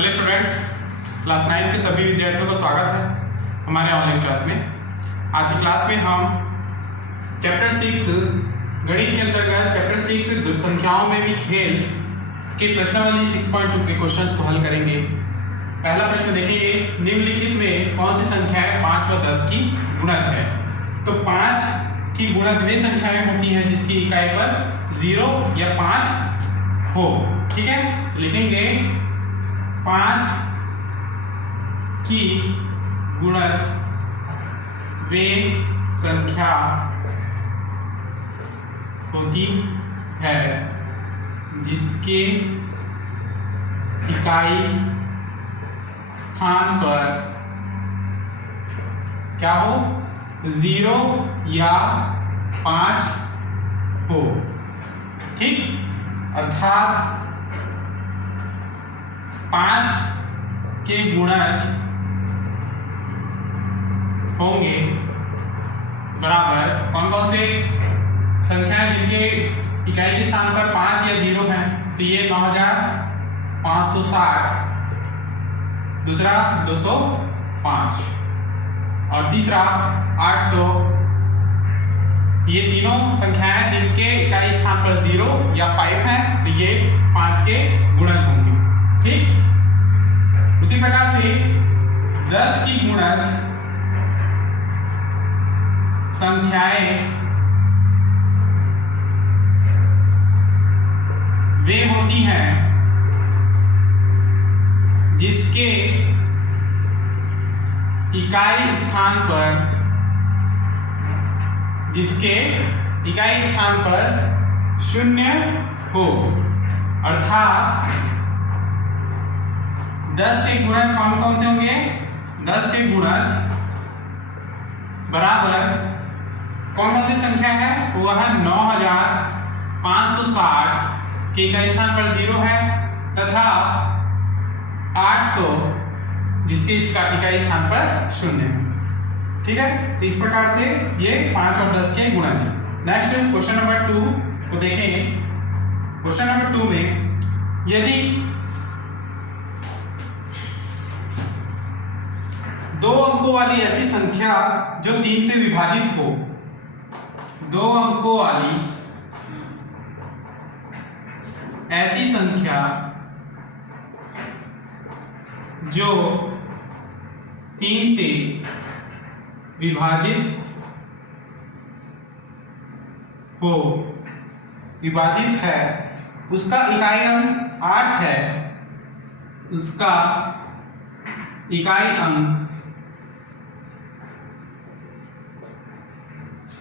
Hello students, class 9 के सभी विद्यार्थियों का स्वागत है हमारे ऑनलाइन क्लास में। आज की क्लास में हम चैप्टर 6 गणित के अंतर्गत चैप्टर 6 संख्याओं में भी खेल के प्रश्नावली 6.2 के क्वेश्चंस को हल करेंगे। पहला प्रश्न देखेंगे, निम्नलिखित में कौन सी संख्याएं 5 व 10 की गुणज है। तो 5 की गुणज वे संख्याएं होती हैं जिसकी इकाई पर 0 या 5 हो। ठीक है, लिखेंगे 5 की गुणज वे संख्या होती है जिसके इकाई स्थान पर क्या हो, 0 या 5 हो। ठीक, अर्थात 5 के गुणज होंगे बराबर कौन कौन से संख्याएं जिनके इकाई के स्थान पर 5 या 0 है। तो ये 9560, दूसरा 205 और तीसरा 800। ये तीनों संख्याएं जिनके इकाई स्थान पर 0 या 5 है, तो ये 5 के गुणज होंगे। ठीक, उसी प्रकार से 10 की गुणज संख्याएं वे होती हैं जिसके इकाई स्थान पर 0 हो। अर्थात 10 के गुणज कौन कौन से होंगे, 10 के गुणज बराबर कौन कौन सी संख्या है, तो वह 9560 के इकाई स्थान पर 0 है तथा 800 जिसके इसका इकाई स्थान पर 0 है। ठीक है, तो इस प्रकार से ये 5 और 10 के गुणज। नेक्स्ट क्वेश्चन नंबर 2 को देखेंगे। क्वेश्चन नंबर 2 में यदि 2 अंकों वाली ऐसी संख्या जो 3 से विभाजित हो, 2 अंकों वाली ऐसी संख्या जो 3 से विभाजित हो, विभाजित है, उसका इकाई अंक 8 है, उसका इकाई अंक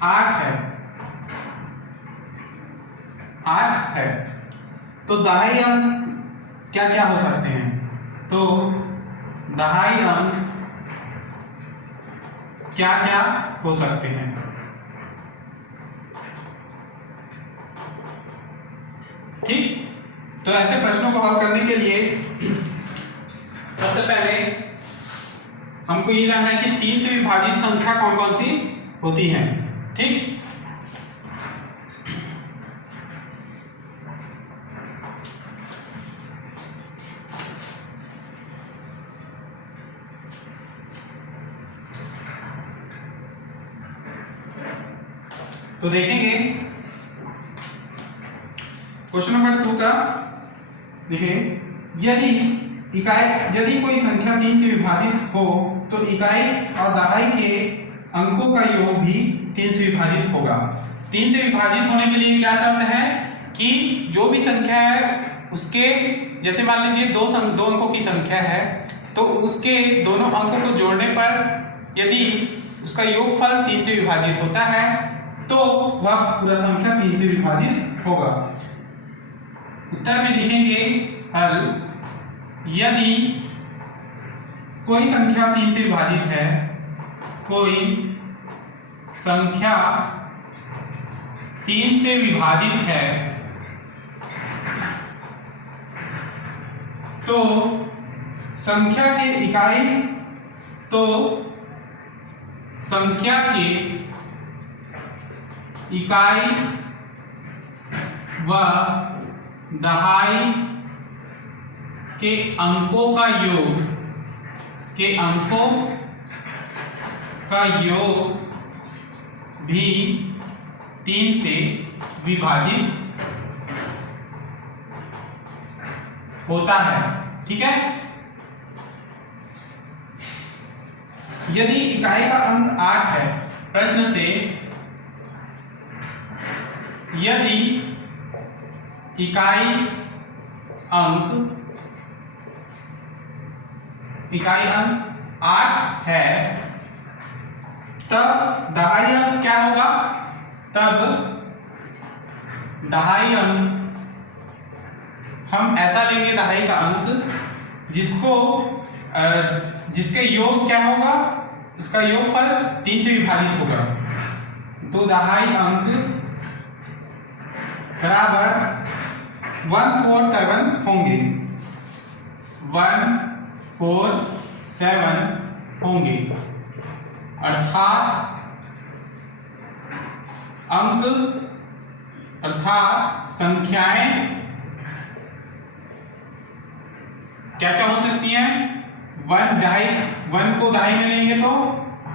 8 है, तो दहाई अंक क्या क्या हो सकते हैं। तो दहाई अंक क्या क्या हो सकते हैं। ठीक, तो ऐसे प्रश्नों को हल करने के लिए सबसे पहले हमको ये जानना है कि 3 से विभाजित संख्या कौन कौन सी होती हैं। ठीक, तो देखेंगे क्वेश्चन नंबर 2 का। देखिए, यदि कोई संख्या 3 से विभाजित हो तो इकाई और दहाई के अंकों का योग भी 3 से विभाजित होगा। 3 से विभाजित होने के लिए क्या शर्त है कि जो भी संख्या है उसके, जैसे मान लीजिए 2 अंकों की संख्या है, तो उसके दोनों अंकों को जोड़ने पर यदि उसका योगफल 3 से विभाजित होता है तो वह पूरा संख्या 3 से विभाजित होगा। उत्तर में लिखेंगे हल, यदि कोई संख्या 3 से विभाजित है, कोई संख्या 3 से विभाजित है, तो संख्या के इकाई व दहाई के अंकों का योग, के अंकों का योग भी 3 से विभाजित होता है। ठीक है, यदि इकाई का अंक 8 है, प्रश्न से यदि इकाई अंक 8 है, तब दहाई अंक क्या होगा? तब दहाई अंक हम ऐसा लेंगे, दहाई का अंक जिसके योग क्या होगा, उसका योगफल 3 से विभाजित होगा। तो दहाई अंक बराबर 147 होंगे, 147 होंगे, अर्थात संख्याएं क्या क्या हो सकती हैं? 1 को दहाई में लेंगे तो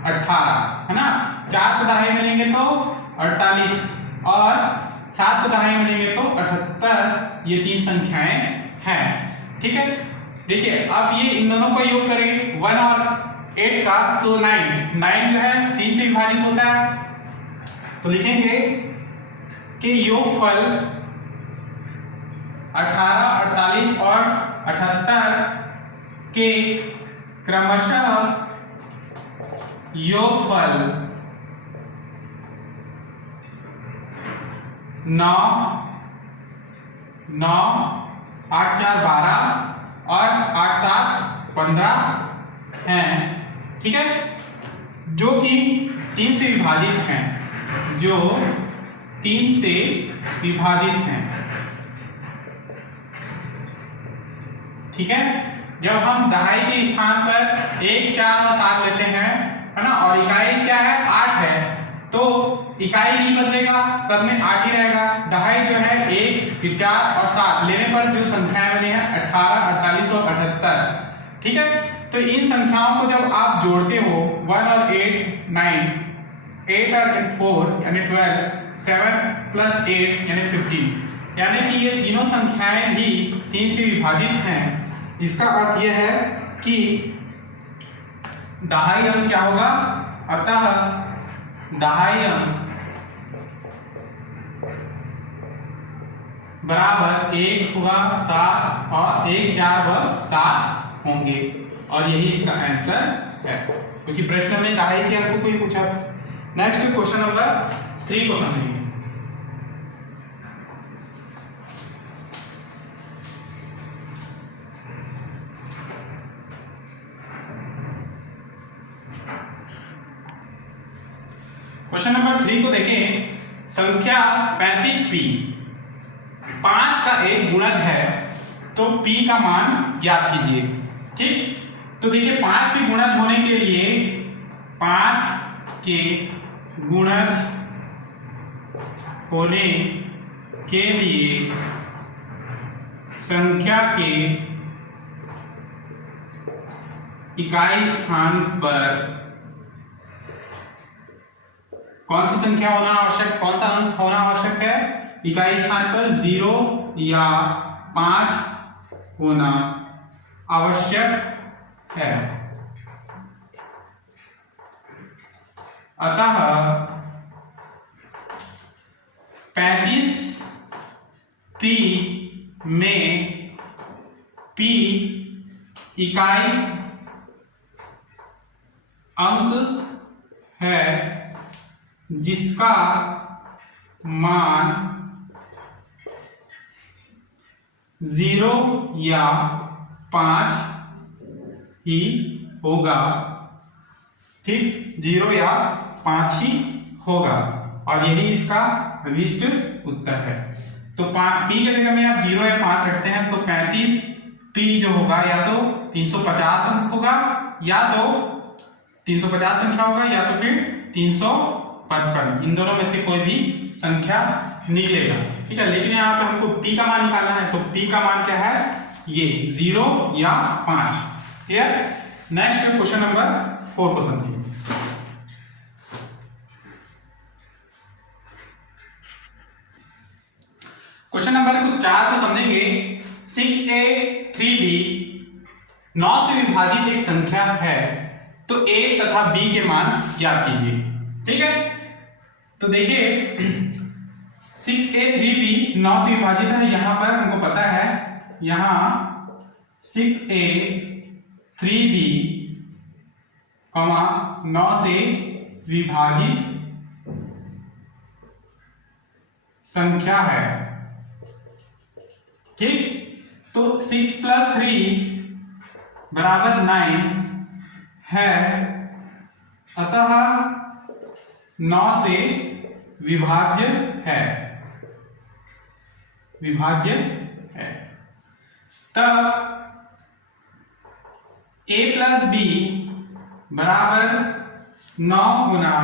18, है ना, 4 को दहाई में लेंगे तो 48 और 7 को दहाई में लेंगे तो 78। ये 3 संख्याएं हैं। ठीक है, देखिए अब ये इन दोनों का योग करेंगे 1 और 8 का, तो 9 जो है 3 से विभाजित होता है, तो लिखेंगे कि योगफल 18, 48 और 78 के क्रमशः योगफल 9, 8 4 12 और 8 7 15 हैं। ठीक है, जो कि 3 से विभाजित हैं, जो 3 से विभाजित हैं। ठीक है, जब हम दहाई के स्थान पर 1, 4 और 7 लेते हैं, है ना, और इकाई क्या है 8 है, तो इकाई नहीं बदलेगा, सब में 8 ही रहेगा। दहाई जो है 1 फिर 4 और 7 लेने पर जो संख्याएं बनी है 18, 48 और 78। ठीक है, तो इन संख्याओं को जब आप जोड़ते हो 1 और 8 9, 8 और 4 यानी 12, 7 प्लस 8 यानी 15, यानी कि ये तीनों संख्याएं भी 3 से विभाजित हैं। इसका अर्थ यह है कि दहाई अंक क्या होगा? अतः दहाई अंक बराबर 1 होगा, 7 और 1 4 व 7 होंगे, और यही इसका आंसर है, क्योंकि प्रश्न में दहाई के अंक को ही पूछा। नेक्स्ट क्वेश्चन नंबर 3 को समझेंगे। क्वेश्चन नंबर 3 को देखें, संख्या 35p 5 का एक गुणज है, तो p का मान ज्ञात कीजिए। ठीक, तो देखिए 5 के गुणज होने के लिए 5 के गुणज होने के लिए संख्या के इकाई स्थान पर कौन सी संख्या होना आवश्यक, कौन सा अंक होना आवश्यक है? इकाई स्थान पर 0 या 5 होना आवश्यक है। अतः 35p में p इकाई अंक है जिसका मान 0 या 5 ही होगा। ठीक, 0 या 5 ही होगा, और यही इसका अभिष्ट उत्तर है। तो p के जगह में आप 0 या 5 रखते हैं, तो 35p जो होगा या तो 350 अंक होगा, या तो 350 संख्या होगा, या तो फिर 355, इन दोनों में से कोई भी संख्या निकलेगा। ठीक है, लेकिन यहाँ पे हमको p का मान निकालना है, तो p का मान क्या है? ये 0 या 5। क्लियर। नेक्स्ट क्वेश्चन नंबर 4 को समझिए। क्वेश्चन नंबर 4 को समझेंगे। 6a 3b 9 से विभाजित एक संख्या है, तो a तथा b के मान ज्ञात कीजिए। ठीक है, तो देखिए 6a 3b 9 से विभाजित है। यहां पर हमको पता है, यहां 6a 3b 9 से विभाजित संख्या है। ठीक, तो 6 + 3 बराबर 9 है, अतः 9 से विभाज्य है, तब a + b बराबर 9 गुना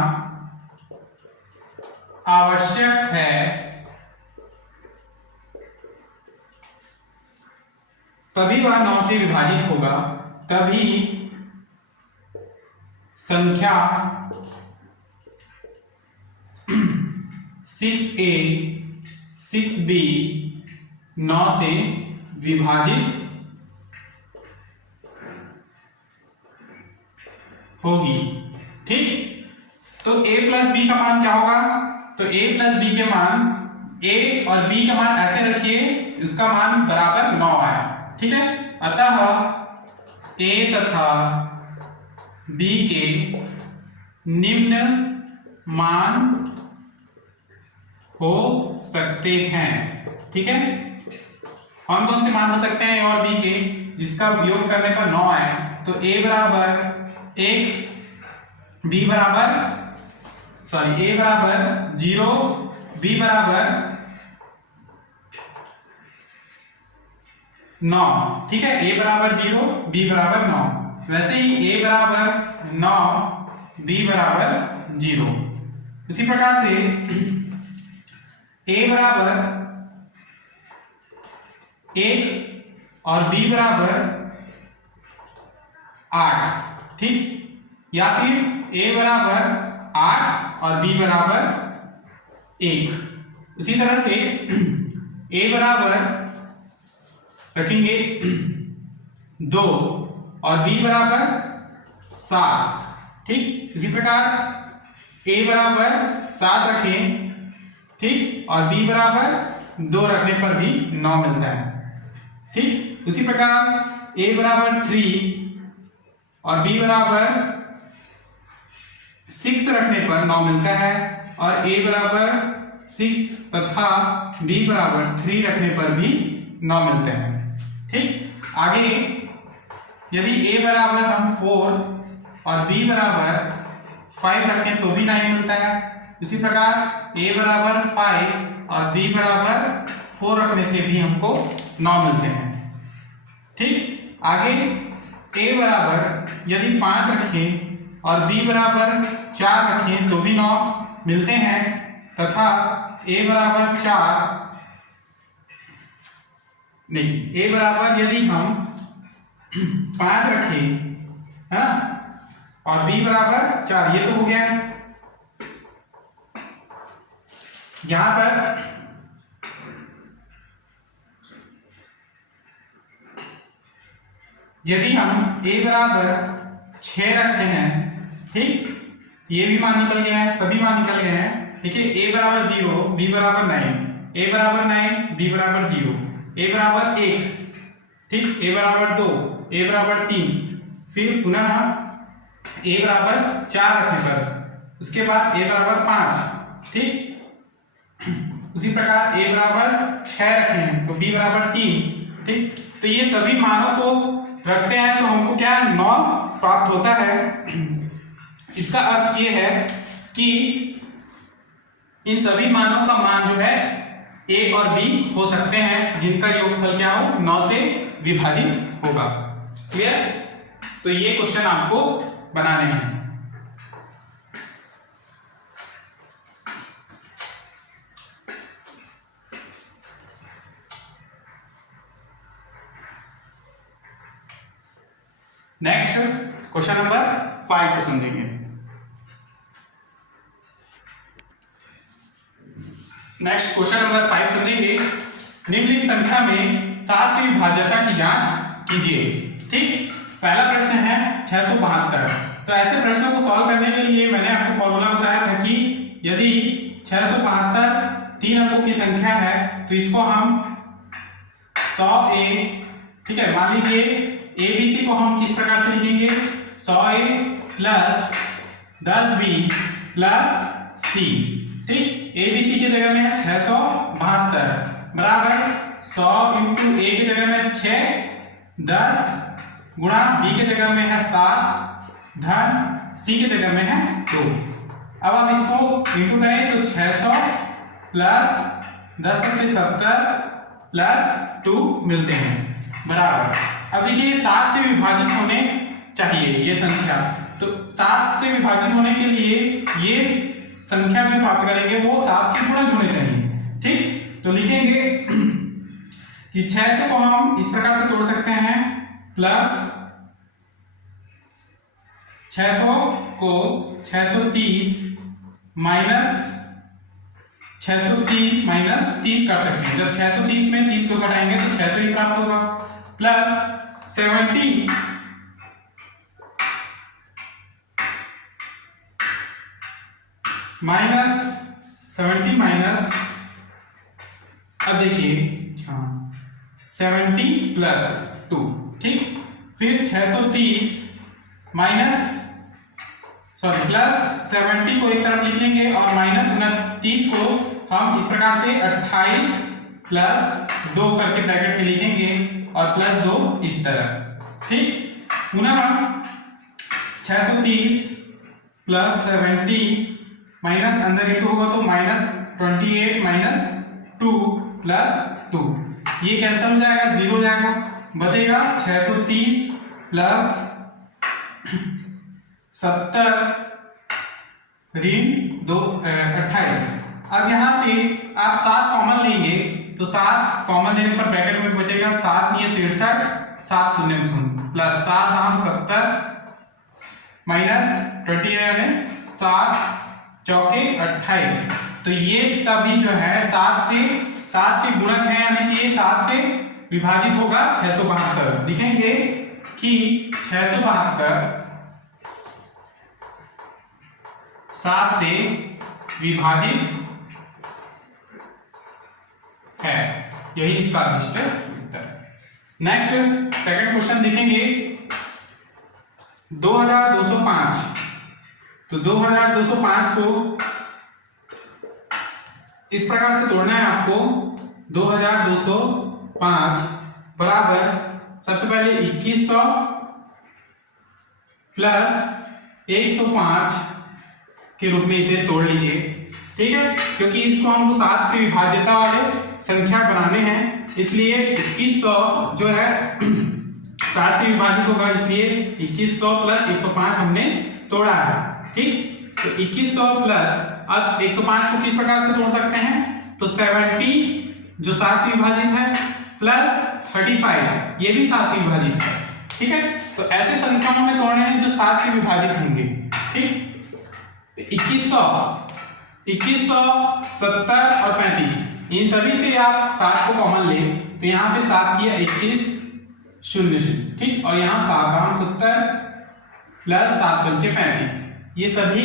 आवश्यक है, तभी वह 9 से विभाजित होगा, तभी संख्या 6a 6b 9 से विभाजित होगी। ठीक, तो a + b का मान क्या होगा? तो a + b के मान, a और b का मान ऐसे रखिए, उसका मान बराबर 9 आया। ठीक है, अतः a तथा b के निम्न मान हो सकते हैं। ठीक है, कौन कौन से मान हो सकते हैं a और b के, जिसका योग करने पर 9 आया? तो a बराबर 1, b बराबर 0, b बराबर 9। ठीक है, a बराबर 0, b बराबर 9। वैसे ही a बराबर 9, b बराबर 0। इसी प्रकार से a बराबर 1 और b बराबर 8। ठीक, या फिर a बराबर 8 और b बराबर 1। इसी तरह से a बराबर रखेंगे 2 और b बराबर 7। ठीक, इसी प्रकार a बराबर 7 रखें, ठीक, और b बराबर 2 रखने पर भी 9 मिलता है। ठीक, उसी प्रकार a बराबर 3 और b बराबर 6 रखने पर 9 मिलता है, और a बराबर 6 तथा b बराबर 3 रखने पर भी 9 मिलते हैं। ठीक, आगे यदि a बराबर हम 4 और b बराबर 5 रखें तो भी 9 मिलता है। इसी प्रकार a बराबर 5 और b बराबर 4 रखने से भी हमको 9 मिलते हैं। ठीक, आगे a बराबर यदि 5 रखें और b बराबर 4 रखें तो भी 9 मिलते हैं, तथा a बराबर 4 नहीं, a बराबर यदि हम 5 रखें, है ना, और b बराबर 4, ये तो हो गया। यहां पर यदि हम a बराबर 6 रखते हैं, ठीक, ये भी मान निकल गया है, सभी मान निकल गए हैं। देखिए a बराबर 0, b बराबर 9, a बराबर 9, b बराबर 0, a बराबर 1, ठीक, a बराबर 2, a बराबर 3, फिर पुनः a बराबर 4 रखने पर, उसके बाद a बराबर 5, ठीक, उसी प्रकार a बराबर 6 रखे हैं तो b बराबर 3, ठीक। तो ये सभी मानों को रखते हैं तो हमको क्या 9 प्राप्त होता है। इसका अर्थ ये है कि इन सभी मानों का मान जो है a और b हो सकते हैं, जिनका योगफल क्या हो 9 से विभाजित होगा। क्लियर? तो ये क्वेश्चन आपको बनाने हैं। नेक्स्ट क्वेश्चन नंबर 5 को समझेंगे। नेक्स्ट क्वेश्चन नंबर 5 समझेंगे। निम्नलिखित संख्या में 7 से विभाज्यता की जांच कीजिए। ठीक, पहला प्रश्न है 672। तो ऐसे प्रश्नों को सॉल्व करने के लिए मैंने आपको फॉर्मूला बताया था कि यदि 672 3 अंकों की संख्या है तो इसको हम 100a, ठीक है, मान लीजिए abc को हम किस प्रकार से लिखेंगे, 100a plus 10b plus c। ठीक, abc की जगह में है 672 बराबर 100 इंटू a की जगह में 6, 10 गुणा b की जगह में है 7 धन c की जगह में है 2। अब आप इसको इंटू करें तो 600 प्लस 10 से 70 प्लस 2 मिलते हैं बराबर। अब देखिए 7 से विभाजित होने चाहिए ये संख्या, तो 7 से विभाजित होने के लिए ये संख्या जो प्राप्त करेंगे वो 7 के गुणज होने चाहिए। ठीक, तो लिखेंगे कि 600 को हम इस प्रकार से तोड़ सकते हैं, प्लस 600 को 630 माइनस 630 माइनस 30 कर सकते हैं। जब 630 में 30 को घटाएंगे तो 600 ही प्राप्त होगा, प्लस 70 माइनस अब देखिए 70 प्लस 2। ठीक, फिर 630 माइनस प्लस 70 को एक तरफ लिख लेंगे और माइनस 29 को हम इस प्रकार से 28 प्लस 2 करके ब्रैकेट में लिखेंगे और प्लस 2 इस तरह। ठीक, पुनः 630 प्लस 70 माइनस अंदर इंटू होगा तो माइनस 28 माइनस 2 प्लस 2, ये कैंसिल हो जाएगा, 0 हो जाएगा, बचेगा 630 प्लस 70 ऋण 2 28। अब यहां से आप 7 कॉमन लेंगे तो 7 कॉमन लेने पर ब्रैकेट में बचेगा 7 × 63 7 शून्य शून्य प्लस 7 दाम 70 माइनस 28 7 चौके 28। तो ये सभी जो है 7 के गुणज है, यानी कि ये 7 से विभाजित होगा 672। लिखेंगे कि 672 7 से विभाजित है, यही इसका अभिष्ट उत्तर। नेक्स्ट सेकंड क्वेश्चन देखेंगे 2205। तो 2205 को इस प्रकार से तोड़ना है आपको। 2205 बराबर सबसे पहले 2100 प्लस 105 के रूप में इसे तोड़ लीजिए। ठीक है, क्योंकि इसको हमको 7 से विभाज्यता वाले संख्या बनाने हैं, इसलिए 2100 जो है 7 से विभाजित होगा, इसलिए 2100 प्लस 105 हमने तोड़ा है। ठीक, तो 2100 प्लस अब 105 को किस प्रकार से तोड़ सकते हैं, तो 70 जो 7 से विभाजित है प्लस 35 ये भी 7 से विभाजित है। ठीक है, तो ऐसे संख्याओं में तोड़ने हैं जो 7 से विभाजित होंगे। ठीक, 2100 70 और 35 इन सभी से आप 7 को कॉमन ले तो यहाँ पे 7 किया 21 0 0। ठीक, और यहाँ 7 दाम 70 प्लस 7 पंचे 35, ये सभी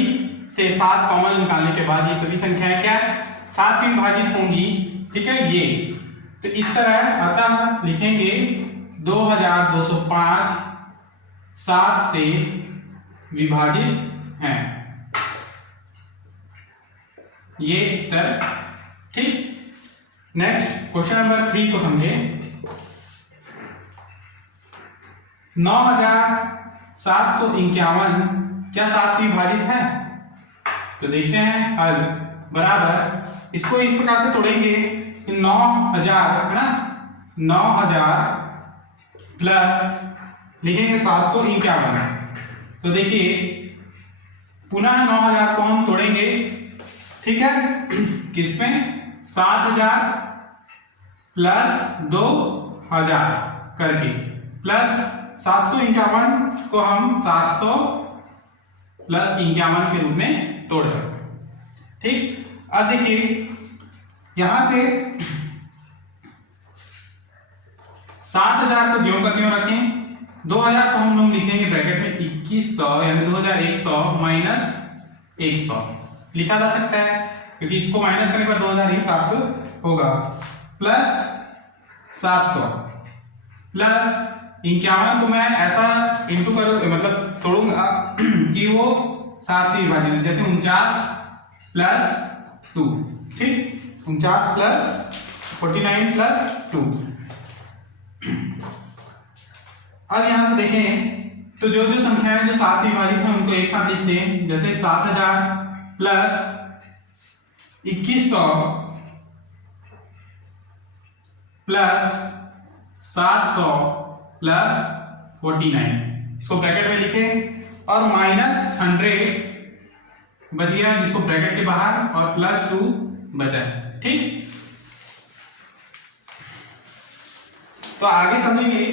से 7 कॉमन निकालने के बाद ये सभी संख्याएं क्या 7 से विभाजित होंगी। ठीक है, ये तो इस तरह अतः लिखेंगे 2205 7 से विभाजित हैं, ये उत्तर। ठीक, नेक्स्ट क्वेश्चन नंबर 3 को समझे। 9751 क्या 7 से विभाजित है, तो देखते हैं हल। बराबर इसको इस प्रकार से तोड़ेंगे कि 9000 है ना, 9000 प्लस लिखेंगे 751। तो देखिए पुनः 9000 को हम तोड़ेंगे। ठीक है, किसमें 7000 प्लस 2000 करके प्लस 751 को हम 700 प्लस 51 के रूप में तोड़ सकते हैं। ठीक, अब देखिए यहां से 7000 को ज्यों का त्यों रखें, 2000 को हम लोग लिखेंगे ब्रैकेट में 2100 यानी 2100 माइनस 100 लिखा जा सकता है, क्योंकि इसको माइनस करने पर 2000 ही प्राप्त होगा, प्लस 700 प्लस 51 को मैं ऐसा इंटू करूँ, मतलब तोड़ूंगा कि वो 7 से विभाजित हो, जैसे 49 प्लस 2, ठीक, 49 प्लस 49 प्लस 2। अब यहां से देखें तो जो जो संख्याएं जो 7 से विभाजित हैं उनको एक साथ लिख लें, जैसे 7000 प्लस 2100 प्लस 700 प्लस 49, इसको ब्रैकेट में लिखें और माइनस 100 बच गया जिसको ब्रैकेट के बाहर और प्लस 2 बचा है। ठीक, तो आगे समझेंगे।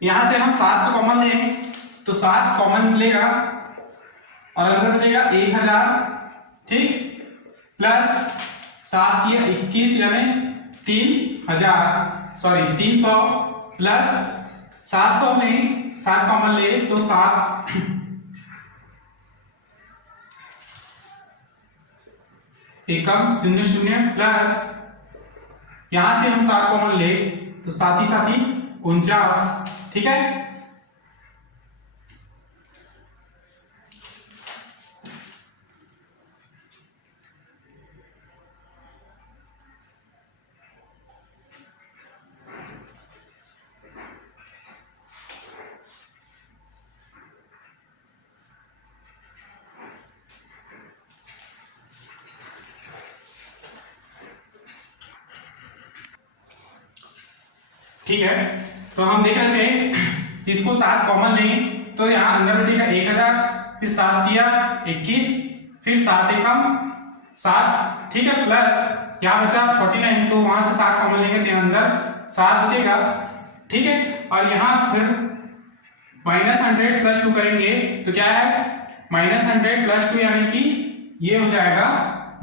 यहां से हम 7 को कॉमन लें तो 7 कॉमन मिलेगा और अंदर बचेगा 1000, ठीक, प्लस 7 किया 21 यानी 300 प्लस 700 में 7 कॉमन ले तो 7 एकम 00 प्लस यहां से हम 7 कॉमन ले तो 7 ही 49, ठीक है। ठीक है, तो हम देख रहे थे इसको 7 कॉमन लें तो यहाँ अंदर बचेगा 1000, फिर 7 दिया 21, फिर 7 एकम 7, ठीक है, प्लस यहाँ बचा 49 तो वहां से 7 कॉमन लेंगे तो अंदर 7 बचेगा, ठीक है, और यहाँ फिर माइनस 100 प्लस 2 करेंगे तो क्या है -100 प्लस 2 यानी कि ये हो जाएगा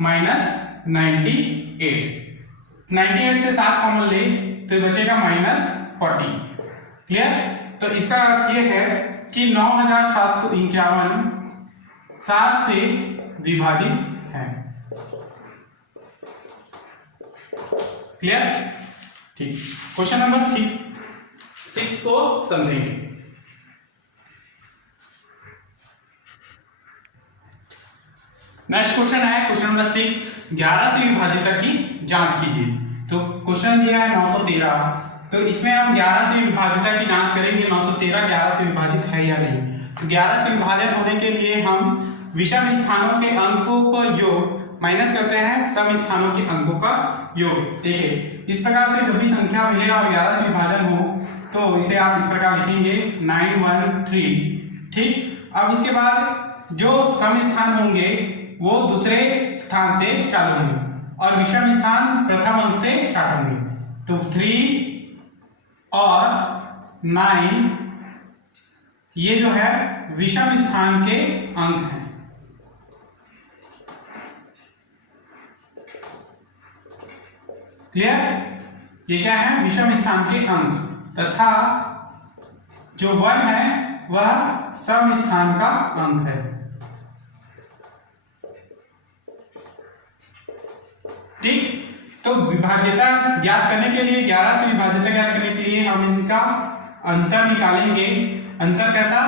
-98 से 7 कॉमन ले तो बचेगा -40, क्लियर। तो इसका अर्थ ये है कि 9751 7 से विभाजित है, क्लियर। ठीक, क्वेश्चन नंबर 6 को समझेंगे। नेक्स्ट क्वेश्चन है क्वेश्चन नंबर 6, 11 से विभाजित की जांच कीजिए। तो क्वेश्चन दिया है 913, तो इसमें हम 11 से विभाजित की जांच करेंगे 913 11 से विभाजित है या नहीं। तो 11 से विभाजन होने के लिए हम विषम स्थानों के अंकों का योग माइनस करते हैं सम स्थानों के अंकों का योग। देखिए इस प्रकार से जब भी संख्या मिलेगा और 11 से विभाजन हो तो इसे आप इस प्रकार लिखेंगे 913, ठीक। अब इसके बाद जो सम स्थान होंगे वो दूसरे स्थान से चालू होंगे और विषम स्थान प्रथम अंक से स्टार्ट होंगे। तो 3 और 9 ये जो है विषम स्थान के अंक हैं, क्लियर। ये क्या है विषम स्थान के अंक, तथा जो 1 है वह सम स्थान का अंक है, ठीक। तो विभाज्यता ज्ञात करने के लिए 11 से विभाज्यता ज्ञात करने के लिए हम इनका अंतर निकालेंगे। अंतर कैसा,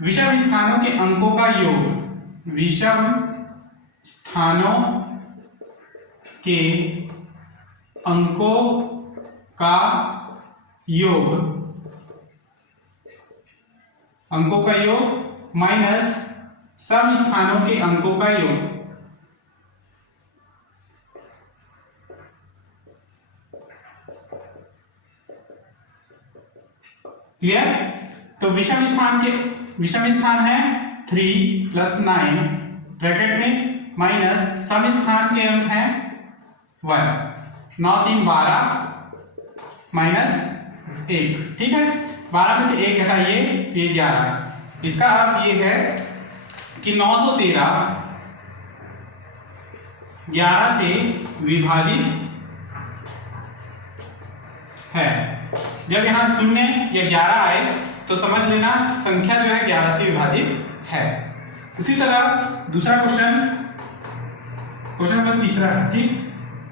विषम स्थानों के अंकों का योग, विषम स्थानों के अंकों का योग, अंकों का योग माइनस सम स्थानों के अंकों का योग, क्लियर। तो विषम स्थान है 3 + 9 ब्रैकेट में माइनस सम स्थान के अंक हैं 1, 9 3 12 माइनस 1, ठीक है। 12 में से 1 घटाइए तो ये 11। इसका अर्थ ये है कि 913 11 से विभाजित है। जब यहाँ 0 या 11 आए तो समझ लेना संख्या जो है 11 से विभाजित है। उसी तरह दूसरा क्वेश्चन नंबर तीसरा है, ठीक।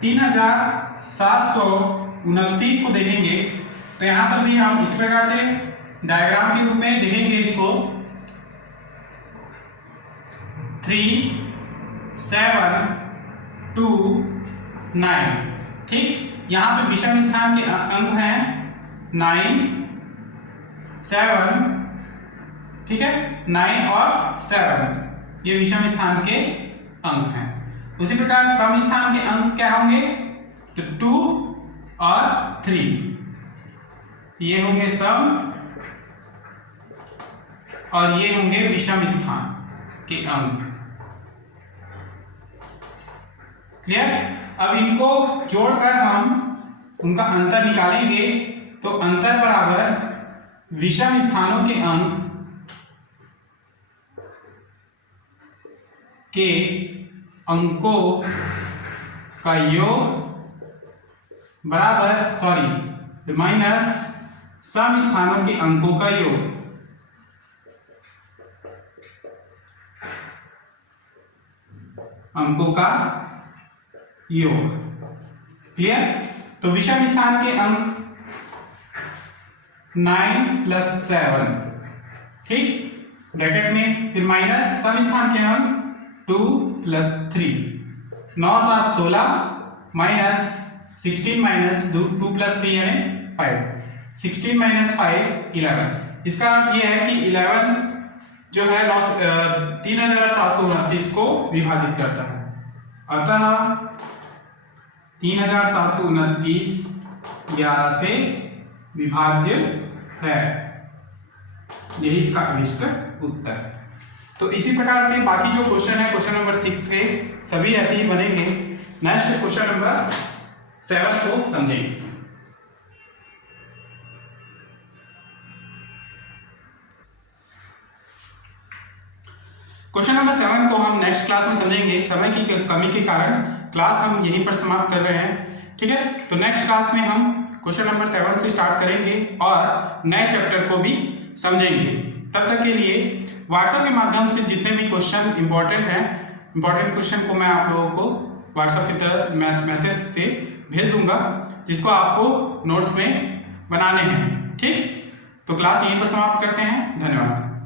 3729 को देखेंगे तो यहाँ पर भी हम इस प्रकार से डायग्राम के रूप में देखेंगे इसको 3 7 2 9, ठीक। यहाँ पे विषम स्थान के अंक हैं 9 7, ठीक है, 9 और 7 ये विषम स्थान के अंक हैं। उसी प्रकार सम स्थान के अंक क्या होंगे तो 2 और 3 ये होंगे सम और ये होंगे विषम स्थान के अंक। क्लियर। अब इनको जोड़कर हम उनका अंतर निकालेंगे तो अंतर बराबर विषम स्थानों के अंक के अंकों का योग बराबर माइनस सम स्थानों के अंकों का योग। अंकों का योग। क्लियर। तो विषम स्थान के अंक 9 + 7, ठीक, ब्रैकेट में, फिर माइनस सम स्थान के अंक 2 + 3, 9 7 16 माइनस 16 - 2 + 3 यानी 5, 16 - 5 11। इसका अर्थ यह है कि 11 जो है 3729 को विभाजित करता है। अतः 3729 11 से विभाज्य है। यही इसका अभिष्ट उत्तर है। तो इसी प्रकार से बाकी जो क्वेश्चन है क्वेश्चन नंबर 6 के सभी ऐसे ही बनेंगे। नेक्स्ट क्वेश्चन नंबर 7 को समझेंगे। क्वेश्चन नंबर 7 को हम नेक्स्ट क्लास में समझेंगे। समय की कमी के कारण क्लास हम यहीं पर समाप्त कर रहे हैं, ठीक है। तो नेक्स्ट क्लास में हम क्वेश्चन नंबर 7 से स्टार्ट करेंगे और नए चैप्टर को भी समझेंगे। तब तक के लिए व्हाट्सएप के माध्यम से जितने भी क्वेश्चन इंपॉर्टेंट हैं, इंपॉर्टेंट क्वेश्चन को मैं आप लोगों को व्हाट्सएप की तरह मैसेज से भेज दूंगा, जिसको आपको नोट्स में बनाने हैं, ठीक। तो क्लास यहीं पर समाप्त करते हैं। धन्यवाद।